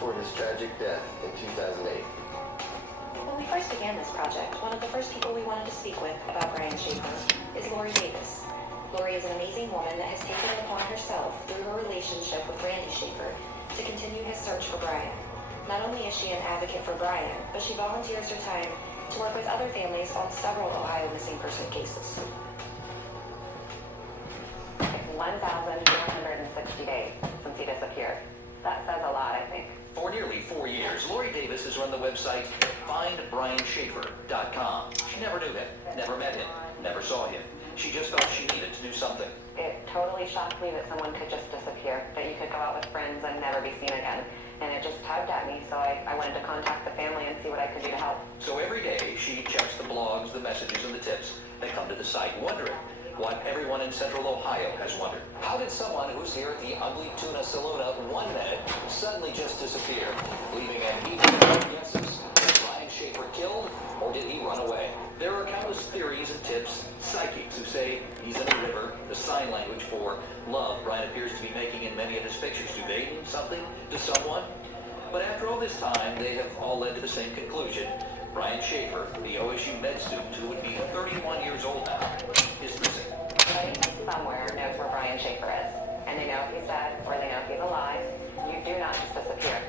before his tragic death in 2008. When we first began this project, one of the first people we wanted to speak with about Brian Schaefer is Lori Davis. Lori is an amazing woman that has taken it upon herself through her relationship with Randy Schaefer to continue his search for Brian. Not only is she an advocate for Brian, but she volunteers her time to work with other families on several Ohio missing person cases. 1,460 days since he disappeared. That says a lot, I think. For nearly 4 years, Lori Davis has run the website findbrianschaefer.com. She never knew him, never met him, never saw him. She just felt she needed to do something. It totally shocked me that someone could just disappear, that you could go out with friends and never be seen again. And it just tugged at me, so I wanted to contact the family and see what I could do to help. So every day, she checks the blogs, the messages, and the tips that come to the site, wondering what everyone in Central Ohio has wondered. How did someone who's here at the Ugly Tuna Saloon 1 minute suddenly just disappear, leaving an heap of guesses? Was Brian Schaefer killed, or did he run away? There are countless theories and tips. Psychics who say he's in a river, the sign language for love Brian appears to be making in many of his pictures. Do they mean something to someone? But after all this time, they have all led to the same conclusion. Brian Schaefer, the OSU med student who would be 31 years old now, is missing. Everybody somewhere knows where Brian Schaefer is, and they know if he's dead or they know if he's alive. You do not just disappear.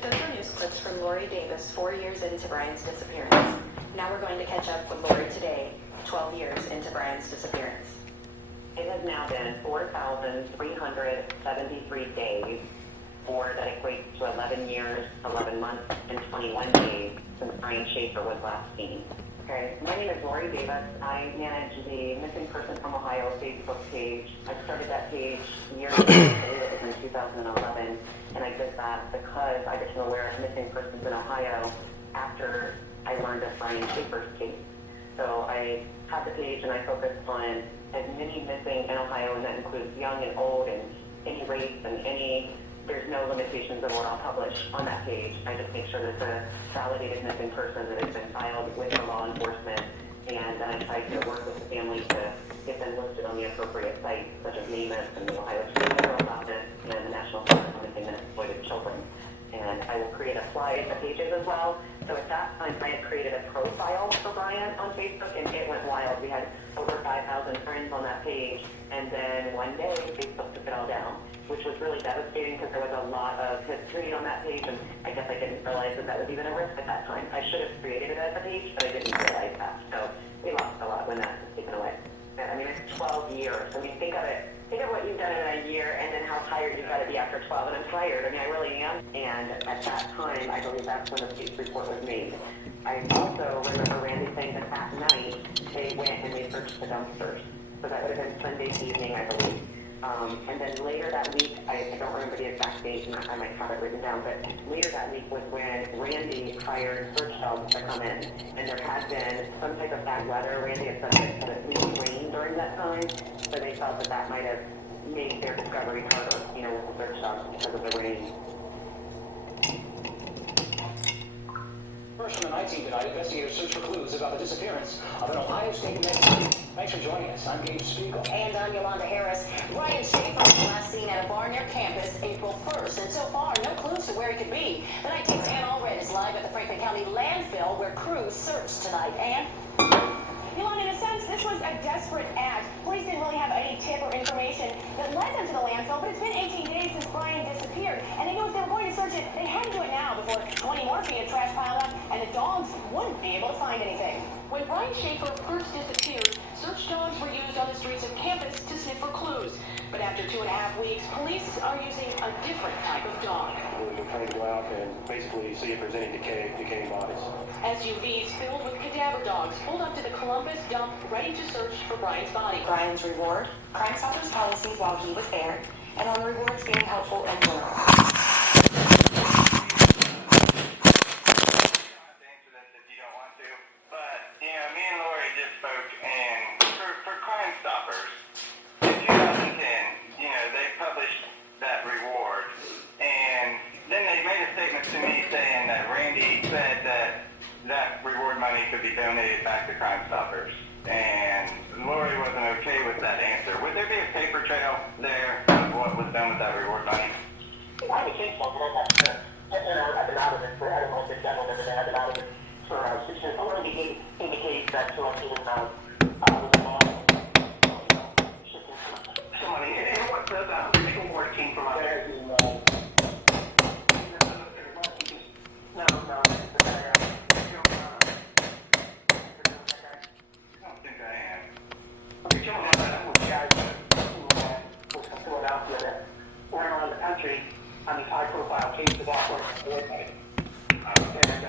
Those are news clips from Lori Davis 4 years into Brian's disappearance. Now we're going to catch up with Lori today, 12 years into Brian's disappearance. It has now been 4,373 days, or that equates to 11 years, 11 months, and 21 days since Brian Schaefer was last seen. Okay, my name is Lori Davis. I manage the Missing Person from Ohio Facebook page. I started that page years ago. It was in 2011, and I did that because I became aware of missing persons in Ohio after I learned of Brian Schaefer's case. So I had the page and I focused on as many missing in Ohio, and that includes young and old and any race and there's no limitations of what I'll publish on that page. I just make sure that it's a validated missing person that has been filed with the law enforcement, and then I try to work with the family to get them listed on the appropriate sites, such as NAMIS and the Ohio State Federal Office and the National Center for Missing and Exploited Children. And I will create a slide at the pages as well. So at that time, I had created a profile for Brian on Facebook, and it went wild. We had over 5,000 friends on that page, and then one day, Facebook took it all down, which was really devastating because there was a lot of history on that page, and I guess I didn't realize that was even a risk at that time. I should have created it as a page, but I didn't realize that. So we lost a lot when that was taken away. I mean, it's 12 years. I mean, think of it. Think of what you've done in a year and then how tired you've got to be after 12. And I'm tired. I mean, I really am. And at that time, I believe that's when the police report was made. I also remember Randy saying that that night they went and they searched the dumpsters. So that would have been Sunday evening, I believe. And then later that week, I don't remember the exact date, and I might have it written down, but later that week was when Randy hired search dogs to come in. And there had been some type of bad weather. Randy had said it had at least rained during that time, so they felt that that might have made their discovery harder, you know, with the search dogs because of the rain. First from the night team tonight, investigators search for clues about the disappearance of an Ohio State med student. Thanks for joining us. I'm Gabe Spiegel. And I'm Yolanda Harris. Brian Schaefer was last seen at a bar near campus April 1st, and so far, no clues to where he could be. The night team's Ann Allred is live at the Franklin County landfill where crews searched tonight. Ann? Yolanda, in a sense, this was a desperate act. Police didn't really have any tip or information that led them to the landfill, but it's been 18 days since Brian disappeared, and they knew if they were going to search it, they had to do it now before 20 more feet of trash piled up, and the dogs wouldn't be able to find anything. When Brian Schaefer first disappeared, search dogs were used on the streets of campus to sniff for clues. But after 2.5 weeks, police are using a different type of dog. We're trying to go out and basically see if there's any decaying bodies. SUVs filled with cadaver dogs pulled up to the Columbus dump, ready to search for Brian's body. Brian's reward, Crime Stoppers policies while he was there, and on rewards being helpful and thorough. For Crime Stoppers, in 2010, they published that reward, and then they made a statement to me saying that Randy said that reward money could be donated back to Crime Stoppers, and Lori wasn't okay with that answer. Would there be a paper trail there of what was done with that reward money? I have a case on that, and I've been out of it for, I don't know if it's done over there, I've been out of it for 6 years. I want to indicate that to us even now. Somebody, and what the paperwork came from out there? No, the guy, I don't think I am. okay, Joe, was the guy who was from Philadelphia that went around the country on these high-profile cases of offering award money. And he offered $100,000.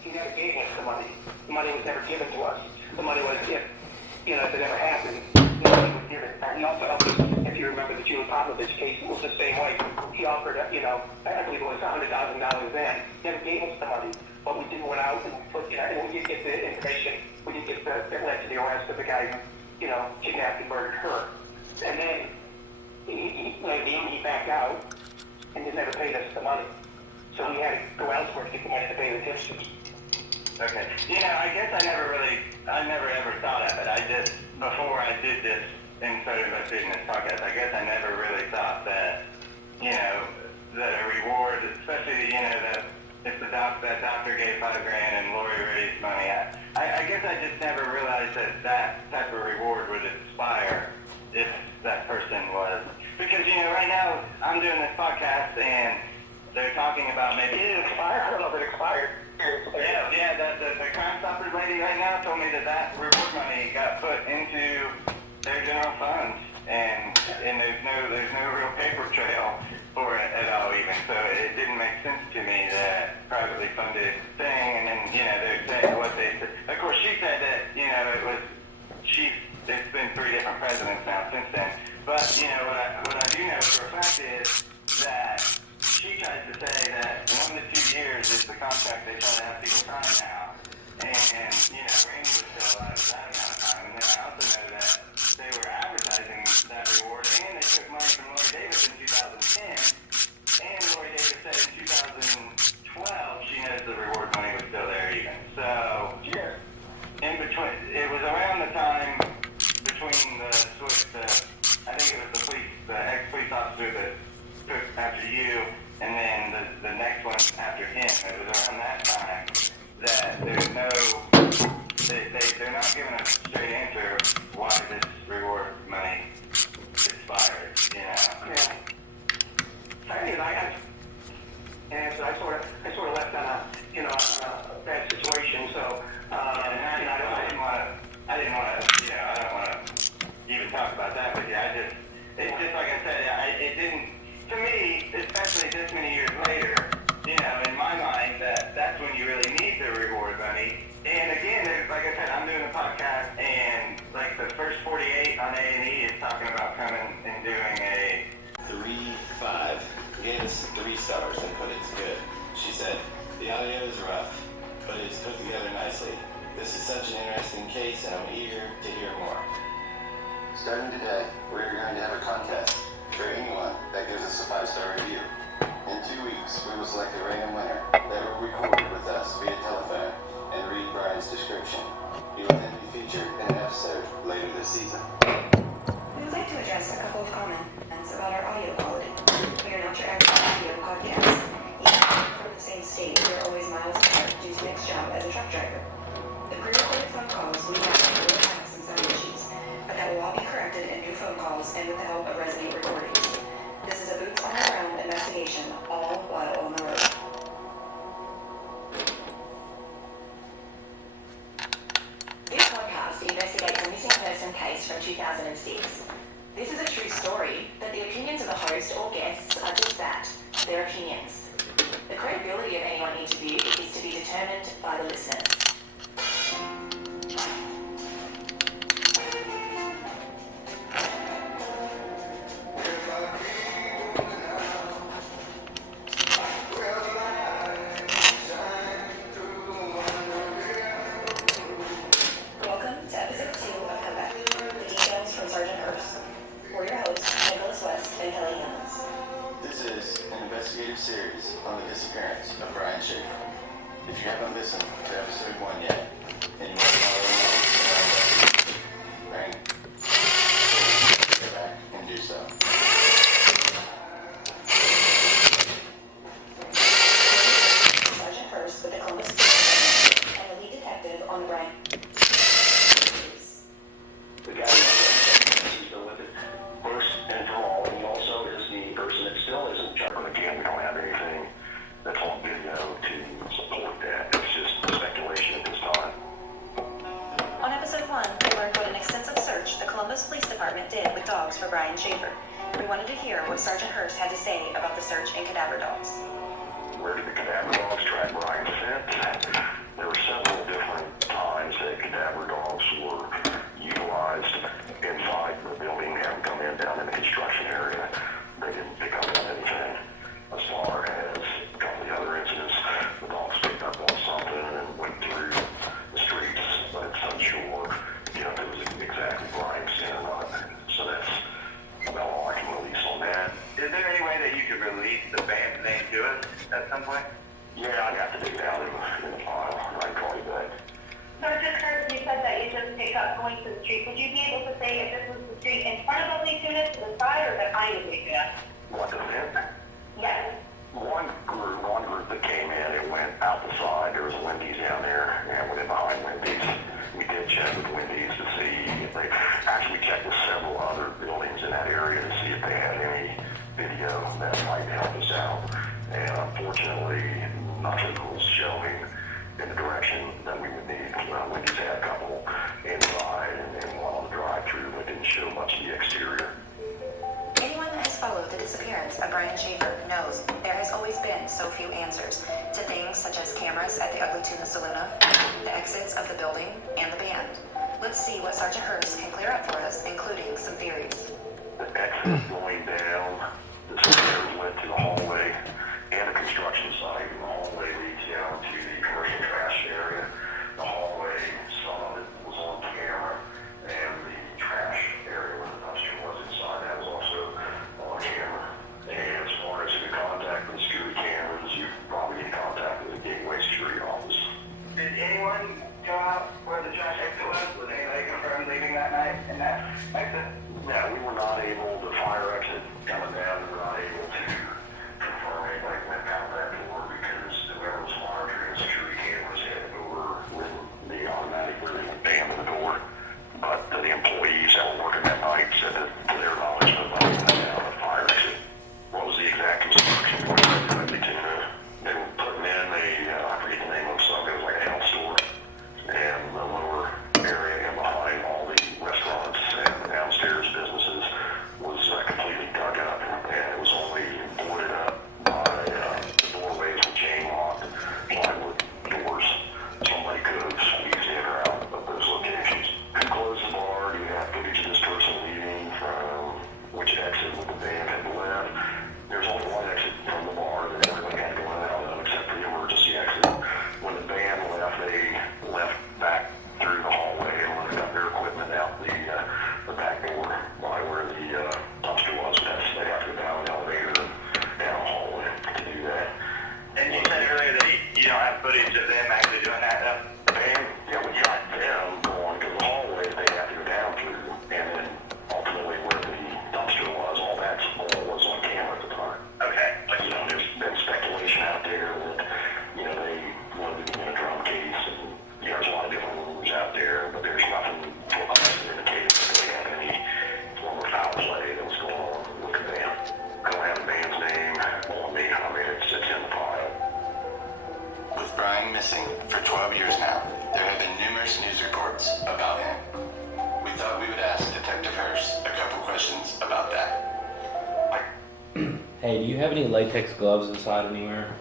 He never gave us the money. The money was never given to us. The money was if it ever happened, he would give it back. He also helped us, if you remember the Julie Popovich case, it was the same way. He offered, I believe it was $100,000 then. He never gave us the money. But we did went out and put, and we did get the information. We did get that led to the arrest of the guy who, kidnapped and murdered her. And then he backed out and just never paid us the money. So we had to go elsewhere to get the money to pay the tips. Okay. I guess I never ever thought of it. I just, before I did this and started investigating this podcast, I guess I never really thought that, that a reward, especially, that if that doctor gave $5,000 and Lori raised money, I guess I just never realized that type of reward would expire if that person was, because, right now I'm doing this podcast and they're talking about maybe Did it expire? I don't know if it expired. Yeah, the Crime Stoppers lady right now told me that reward money got put into their general funds, and there's no real paper trail for it at all even. So it didn't make sense to me that privately funded thing, and then they're saying what they said. Of course, she said that it's been 3 different presidents now since then. But what I do know for a fact is that she tries to say that 1 to 2 years is the contract they try to have people sign now. And, Randy was still alive at that amount of time. And then I also know that they were advertising that reward, and they took money from Lori Davis in 2010. And Lori Davis said in 2012 she knows the reward money was still there even. So, in between, it was around the time between the switch to, I think it was the ex-police officer that took after you, and then the next one after him. It was around that time that there's they're not giving a straight answer why this reward money expired, Yeah. I sort of left on a bad situation, so I don't want to even talk about that with you. It's just like I said, it didn't, to me, especially this many years later, in my mind, that's when you really need the reward money. And again, like I said, I'm doing a podcast, and like the first 48 on A&E is talking about coming and doing a 3.5. Gave us 3 stars and put it's good. She said, the audio is rough, but it's put together nicely. This is such an interesting case, and I'm eager to hear more. Starting today, we're going to have a contest for anyone that gives us a 5-star review. In 2 weeks, we will select a random winner that will record with us via telephone and read Brian's description. He will then be featured in an episode later this season. We would like to address a couple of comments about our audio quality. We are not your average audio podcast. Even from the same state, we are always miles apart due to Nick's job as a truck driver. The pre-recorded phone calls we have will have some sound issues, but that will all be corrected in new phone calls and with the help of Resonate recordings. This is a boots-on-the-ground investigation, all while on the road. This podcast investigates a missing person case from 2006. This is a true story, but the opinions of the host or guests are just that, their opinions. The credibility of anyone interviewed is to be determined by the listeners. Welcome to episode 2 of Comeback. The details from Sergeant Hurst. We're your hosts, Nicholas West and Kelly Hammonds. This is an investigative series on the disappearance of Brian Schaefer. If you haven't listened to episode 1 yet, and you want to follow along with our investigation, go back and do so. We wanted to hear what Sergeant Hurst had to say about the search in cadaver dogs. Where did the cadaver dogs track Brian's scent? There were several different times that cadaver dogs were utilized inside the building and come in down in the construction area. They didn't pick up on anything. As far as a couple of the other incidents, the dogs picked up on something and went through the streets, but it's unsure, if it was exactly Brian's scent or not. So that's about all I can release on that. Is there any way that you could release the band's name to us at some point? Yeah, I'd have to dig down in the file, and I'd call you back. Sergeant Hurst, you said that you just picked up going to the street. Would you be able to say if this was the street in front of Ugly Tuna, to the side, or behind Ugly Tuna? What the event? Yes. One group that came in, it went out the side. There was a Wendy's down there, and went in behind Wendy's. We did check with Wendy's to see if they actually checked with several other buildings in that area to see if they had any video that might help us out. And unfortunately, nothing was showing in the direction that we would need. Wendy's had a couple inside and one on the drive-through, but didn't show much of the exterior. Anyone that has followed the disappearance of Brian Schaefer knows there has always been so few answers to things such as cameras at the Ugly Tuna Saloona, the exits of the building, and the band. Let's see what Sergeant Hurst can clear up for us, including some theories. The exit going down, the stairs led to the hallway and the construction site. The hallway leads down to the commercial trash area. The hallway, some of it was on camera, and the trash area where the dumpster was inside, that was also on camera. And as far as the contact with the security cameras, you probably get contact with the Gateway Security Office. Did anyone go out where the trash exit was? Was anybody confirmed leaving that night in that exit? Yeah, we were not able, the fire exit coming down, we were not able to confirm anybody went out that door because whoever was monitoring the security cameras had overridden the automatic ban to the door. But the employees that were working that night said that to their knowledge, nobody went down the fire exit. What was the exact construction? They were putting in I forget the name of something, it was like a health store. And the lower area and behind all the restaurants and downstairs businesses was completely dug up, and it was only boarded up by the doorways with chain locked plywood doors. Somebody could have squeezed in or out of those locations. Who closed the bar? Do you have footage of this person leaving from which exit the band had left? There's only one exit from the bar that everybody had to go out of except for the emergency exit. When the band left, they left back through the hallway and loaded up their equipment out the back door by where the dumpster was. They have to go down an elevator and down the hallway to do that. And you said earlier that you don't have footage of them actually doing that, though? Yeah, we got them going to the hallway they have to go down through, and then ultimately where the dumpster was, all that all was on camera at the time. Okay. But, there's been speculation out there that, they wanted to be in a drum case, and, there's a lot of different rumors out there, but there's nothing to indicate that they had any form of foul play that was going on with the band. I don't have the band's name on me, it sits in the file. With Brian missing for 12 years now, there have been numerous news reports about him. We thought we would ask Detective Hurst a couple questions about that. Hey, do you have any latex gloves inside anywhere?